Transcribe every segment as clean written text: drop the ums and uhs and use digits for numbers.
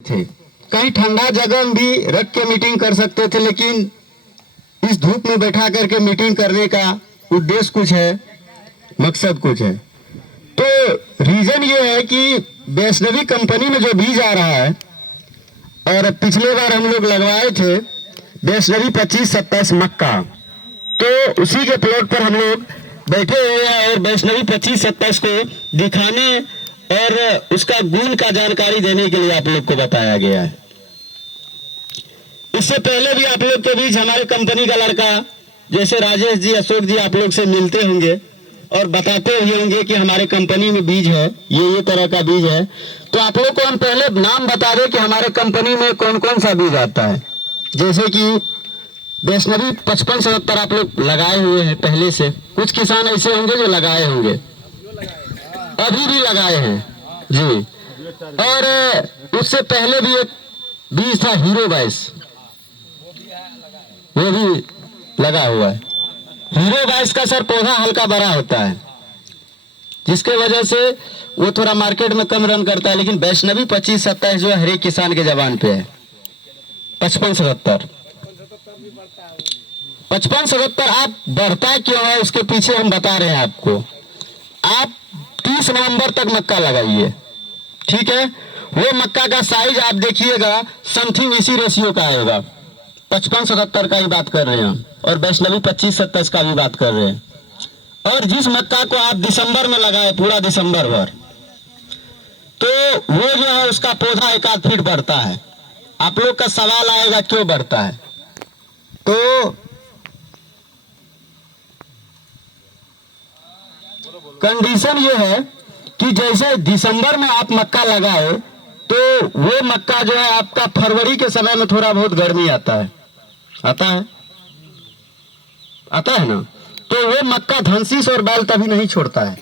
थे। कहीं ठंडा जगह में भी रख के मीटिंग कर सकते थे, लेकिन इस धूप में बैठा करके मीटिंग करने का उद्देश्य कुछ है, मकसद कुछ है। तो रीजन ये है कि वैष्णवी कंपनी में जो बीज आ रहा है, और पिछले बार हम लोग लगवाए थे वैष्णवी 25-27 मक्का, तो उसी के प्लॉट पर हम लोग बैठे हुए हैं और वैष्णवी 25-27 को दिखाने और उसका गुण का जानकारी देने के लिए आप लोग को बताया गया है। इससे पहले भी आप लोग के बीच हमारे कंपनी का लड़का जैसे राजेश जी, अशोक जी आप लोग से मिलते होंगे और बताते हुए होंगे कि हमारे कंपनी में बीज है, ये तरह का बीज है। तो आप लोग को हम पहले नाम बता दें कि हमारे कंपनी में कौन कौन सा बीज आता है। जैसे कि वैष्णवी 55-77 आप लोग लगाए हुए हैं पहले से। कुछ किसान ऐसे होंगे जो लगाए होंगे, अभी भी लगाए हैं जी। और उससे पहले भी एक बीज था हीरो 22, वो भी लगा हुआ है। हीरो 22 का सर पौधा हल्का बड़ा होता है, जिसके वजह से वो थोड़ा मार्केट में कम रन करता है। लेकिन वैष्णवी 25-27 जो है हर एक किसान के जबान पे है। 55-77 आप बढ़ता क्यों है उसके पीछे हम बता रहे हैं आपको। आप 30 नवंबर तक मक्का लगाइए, ठीक है। वो मक्का का साइज आप देखिएगा समथिंग इसी रेशियो का आएगा। 55-77 का ही बात कर रहे हैं हम, और वैष्णवी 25-27 का भी बात कर रहे हैं। और जिस मक्का को आप दिसंबर में लगाए पूरा दिसंबर भर, तो वो जो है उसका पौधा 1 आध फीट बढ़ता है। आप लोग का सवाल आएगा क्यों बढ़ता है, तो कंडीशन ये है कि जैसे दिसंबर में आप मक्का लगाए, तो वो मक्का जो है आपका फरवरी के समय में थोड़ा बहुत गर्मी आता है ना, तो वो मक्का धनशीष और बैल तभी नहीं छोड़ता है।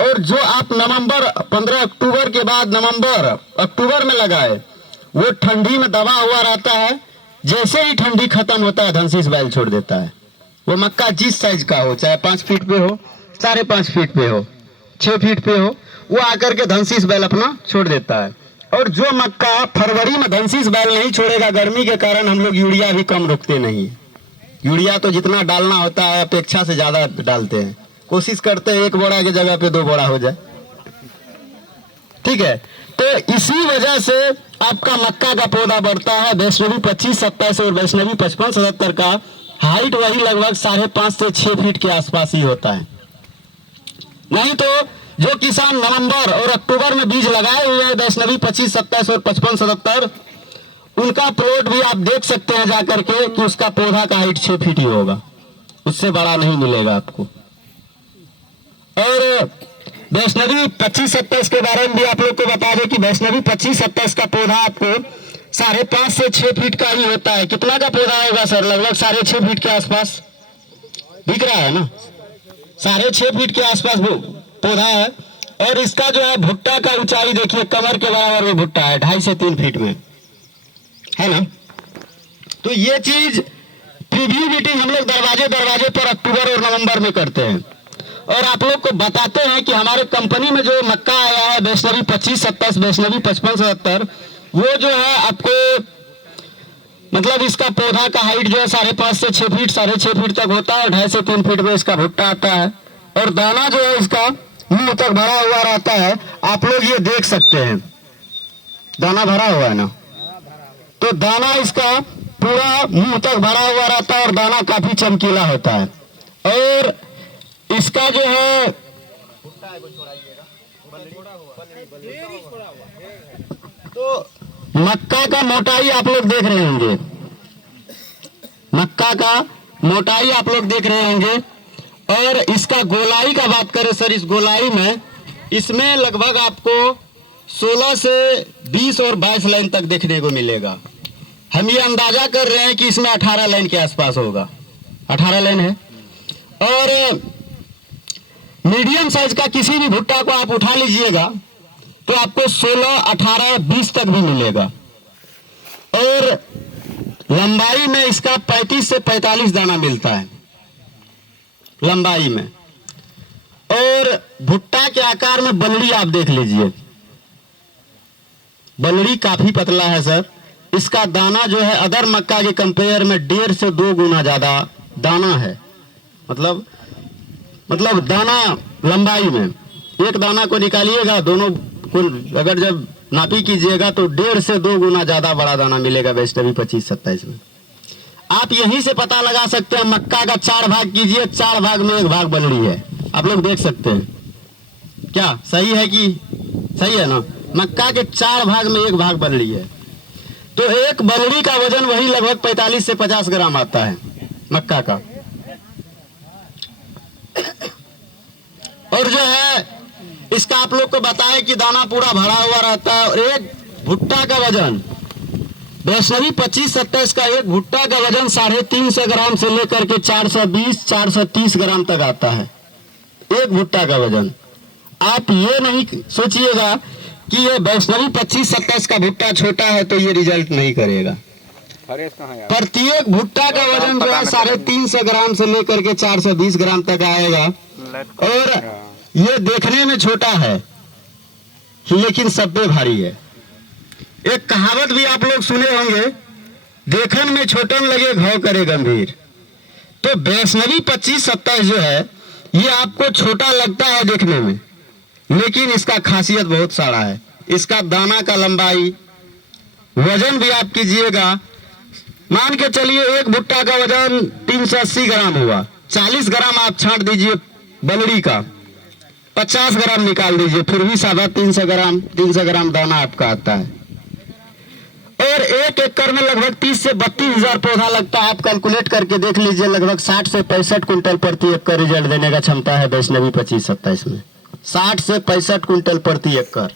और जो आप नवंबर 15 अक्टूबर के बाद अक्टूबर में लगाए, वो ठंडी में दबा हुआ रहता है। जैसे ही ठंडी खत्म होता है धनशीष बैल छोड़ देता है। वो मक्का जिस साइज का हो, चाहे 5 फीट पे हो, 5.5 फीट पे हो, 6 फीट पे हो, वो आकर के धनशीष बैल अपना छोड़ देता है। और जो मक्का फरवरी में धनशीष बैल नहीं छोड़ेगा, गर्मी के कारण हम लोग यूरिया भी कम रोकते नहीं। यूरिया तो जितना डालना होता है अपेक्षा से ज्यादा डालते हैं, कोशिश करते हैं 1 बोरा की जगह पे 2 बोरा हो जाए, ठीक है। तो इसी वजह से आपका मक्का का पौधा बढ़ता है। वैष्णवी 25-27 और वैष्णवी 55-77 का हाइट वही लगभग 5.5 से 6 फीट के आसपास ही होता है। नहीं तो जो किसान नवंबर और अक्टूबर में बीज लगाए हुए हैं वैष्णवी 25-27 और 55-77, उनका प्लॉट भी आप देख सकते हैं जाकर के कि उसका पौधा का हाइट 6 फीट ही होगा, उससे बड़ा नहीं मिलेगा आपको। और वैष्णवी 25-27 के बारे में भी आप लोग को बता दें कि वैष्णवी 25-27 का पौधा आपको 5.5 से 6 फीट का ही होता है। कितना का पौधा होगा सर? लगभग 6.5 फीट के आसपास दिख रहा है ना, 6.5 फीट के आसपास पौधा है। और इसका जो है भुट्टा का ऊंचाई देखिए, कमर के बराबर में भुट्टा है, 2.5 से 3 फीट में, है ना। तो ये चीज प्रीव्यू मीटिंग हम लोग दरवाजे पर अक्टूबर और नवंबर में करते हैं, और आप लोग को बताते हैं कि हमारे कंपनी में जो मक्का आया है वैष्णवी 25-27, वैष्णवी 55-77, वो जो है आपको मतलब इसका पौधा का हाइट जो है 5.5 से 6 फीट, 6.5 फीट तक होता है। 2.5 से 3 फीट में इसका भुट्टा आता है, और दाना जो है इसका मुंह तक भरा हुआ रहता है। आप लोग ये देख सकते हैं, दाना भरा हुआ है ना, तो दाना इसका पूरा मुंह तक भरा हुआ रहता है और दाना काफी चमकीला होता है। और इसका जो है तो मक्का का मोटाई आप लोग देख रहे होंगे, मक्का का मोटाई आप लोग देख रहे होंगे। और इसका गोलाई का बात करें सर, इस गोलाई में इसमें लगभग आपको 16 से 20 और 22 लाइन तक देखने को मिलेगा। हम ये अंदाजा कर रहे हैं कि इसमें 18 लाइन के आसपास होगा, 18 लाइन है। और मीडियम साइज का किसी भी भुट्टा को आप उठा लीजिएगा तो आपको 16, 18, 20 तक भी मिलेगा। और लंबाई में इसका 35 से 45 दाना मिलता है लंबाई में। और भुट्टा के आकार में बनड़ी आप देख लीजिए, बलड़ी काफ़ी पतला है सर। इसका दाना जो है अदर मक्का के कंपेयर में 1.5 से 2 गुना ज़्यादा दाना है। मतलब दाना लंबाई में एक दाना को निकालिएगा, दोनों को अगर जब नापी कीजिएगा तो 1.5 से 2 गुना ज़्यादा बड़ा दाना मिलेगा वैष्णवी 25-27 में। आप यहीं से पता लगा सकते हैं। मक्का का 4 भाग कीजिए, 4 भाग में 1 भाग बलड़ी है। आप लोग देख सकते हैं, क्या सही है कि सही है ना? मक्का के 4 भाग में 1 भाग बलड़ी है। तो एक बलड़ी का वजन वही लगभग 45 से 50 ग्राम आता है मक्का का। और जो है इसका आप लोग को बताएं कि दाना पूरा भरा हुआ रहता है। और एक भुट्टा का वजन वैष्णवी 25-27 का एक भुट्टा का वजन 350 ग्राम से लेकर के 420-430 ग्राम तक आता है एक भुट्टा का वजन। आप ये नहीं सोचिएगा कि ये वैष्णवी 25-27 का भुट्टा छोटा है तो ये रिजल्ट नहीं करेगा। प्रत्येक भुट्टा का वजन जो है 350 ग्राम से लेकर के 420 ग्राम तक आएगा। और ये देखने में छोटा है लेकिन सब पे भारी है। एक कहावत भी आप लोग सुने होंगे, देखन में छोटन लगे घाव करे गंभीर। तो वैष्णवी 25-27 जो है ये आपको छोटा लगता है देखने में, लेकिन इसका खासियत बहुत सारा है। इसका दाना का लंबाई, वजन भी आप कीजिएगा, मान के चलिए एक भुट्टा का वजन 380 ग्राम हुआ, 40 ग्राम आप छांट दीजिए बलड़ी का, 50 ग्राम निकाल दीजिए, फिर भी सादा 300 ग्राम दाना आपका आता है। और 1 एकड़ में लगभग 30 से 32 हजार पौधा लगता है। आप कैलकुलेट करके देख लीजिए, लगभग 60 से 65 कुंटल प्रति एकड़ रिजल्ट देने का क्षमता है वैष्णवी 25-27 में। 60 से 65 कुंटल प्रति एकड़।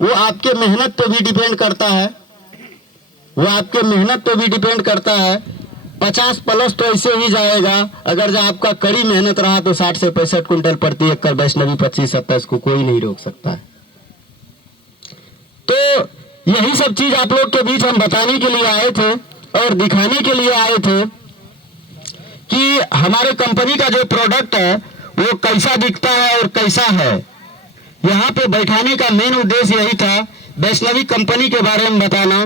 वो आपके मेहनत पे भी डिपेंड करता है, वो आपके मेहनत पे भी डिपेंड करता है। 50 प्लस तो ऐसे ही जाएगा। अगर जो आपका कड़ी मेहनत रहा तो 60 से 65 कुंटल प्रति एकड़ वैष्णवी 25-27 को कोई नहीं रोक सकता है। तो यही सब चीज आप लोग के बीच हम बताने के लिए आए थे और दिखाने के लिए आए थे कि हमारे कंपनी का जो प्रोडक्ट है वो कैसा दिखता है और कैसा है। यहाँ पे बैठाने का मेन उद्देश्य यही था, वैष्णवी कंपनी के बारे में बताना।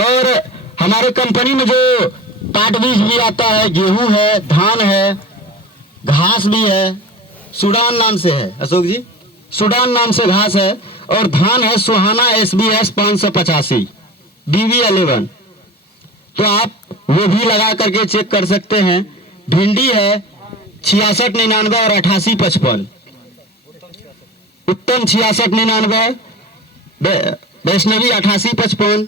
और हमारे कंपनी में जो पाट बीज भी आता है, गेहूं है, धान है, घास भी है, सूडान नाम से है अशोक जी, सूडान नाम से घास है। और धान है सुहाना SBS 585 BV11, तो आप वो भी लगा करके चेक कर सकते हैं। भिंडी है 6699 और 8855, उत्तम 6699, वैष्णवी 8855।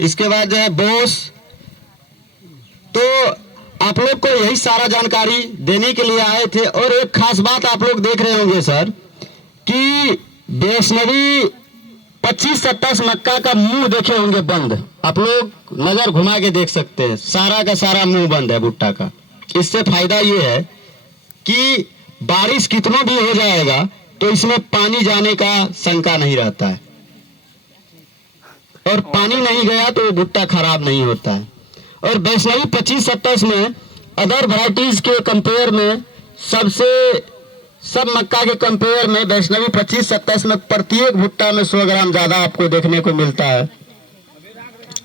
इसके बाद जो है बोस। तो आप लोग को यही सारा जानकारी देने के लिए आए थे। और एक खास बात आप लोग देख रहे होंगे सर कि वैष्णवी 25-27 मक्का का मुंह देखे होंगे बंद। आप लोग नजर घुमा के देख सकते हैं, सारा का सारा मुंह बंद है भुट्टा का। इससे फायदा ये है कि बारिश कितना भी हो जाएगा तो इसमें पानी जाने का शंका नहीं रहता है, और पानी नहीं गया तो भुट्टा खराब नहीं होता है। और वैष्णवी 25-27 में अदर वैरायटीज के कंपेयर में सब मक्का के कंपेयर में वैष्णवी 25-27 में प्रत्येक भुट्टा में 100 ग्राम ज्यादा आपको देखने को मिलता है।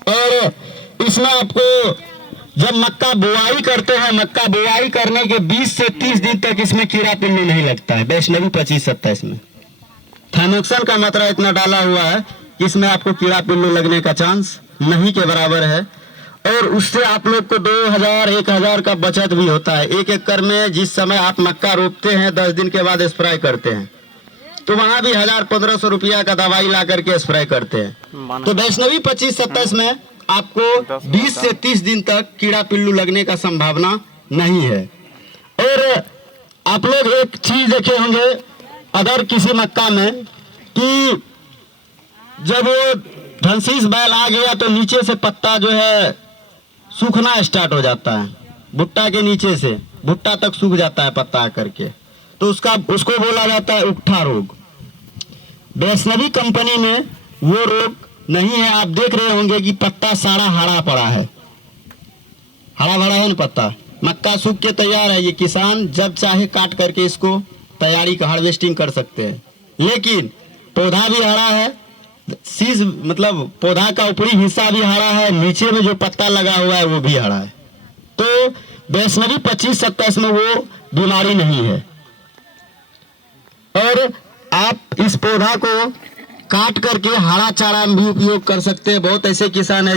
और इसमें आपको जब मक्का बुआई करते हैं, मक्का बुआई करने के 20 से 30 दिन तक इसमें कीड़ा पिल्लू नहीं लगता है वैष्णवी 25-27 में। थाइमोक्सिन का मात्रा इतना डाला हुआ है कि इसमें आपको कीड़ा पिल्लू लगने का चांस नहीं के बराबर है। और उससे आप लोग को 2000-1000 का बचत भी होता है। 1 एकड़ में जिस समय आप मक्का रोपते हैं 10 दिन के बाद स्प्रे करते हैं तो वहां भी 1000-1500 रुपया का दवाई ला करके स्प्रे करते हैं। तो वैष्णवी 25-27 में आपको 20 से 30 दिन तक कीड़ा पिल्लू लगने का संभावना नहीं है। और आप लोग एक चीज देखे होंगे अदर किसी मक्का में कि जब वो धनशीष बैल आ गया तो नीचे से पत्ता जो है सूखना स्टार्ट हो जाता है, भुट्टा के नीचे से भुट्टा तक सूख जाता है पत्ता आकर के, तो उसको बोला जाता है उकठा रोग। वैष्णवी कंपनी में वो रोग नहीं है। आप देख रहे होंगे कि पत्ता सारा हरा पड़ा है, हरा भरा है ना पत्ता। मक्का सूख के तैयार है, ये किसान जब चाहे काट करके इसको तैयारी का हार्वेस्टिंग कर सकते हैं। लेकिन पौधा भी हरा है, शीश मतलब पौधा का ऊपरी हिस्सा भी हरा है, नीचे में जो पत्ता लगा हुआ है वो भी हरा है। तो वैष्णवी 25-27 में वो बीमारी नहीं है। और आप इस पौधा को काट करके हरा चारा में भी उपयोग कर सकते हैं। बहुत ऐसे किसान है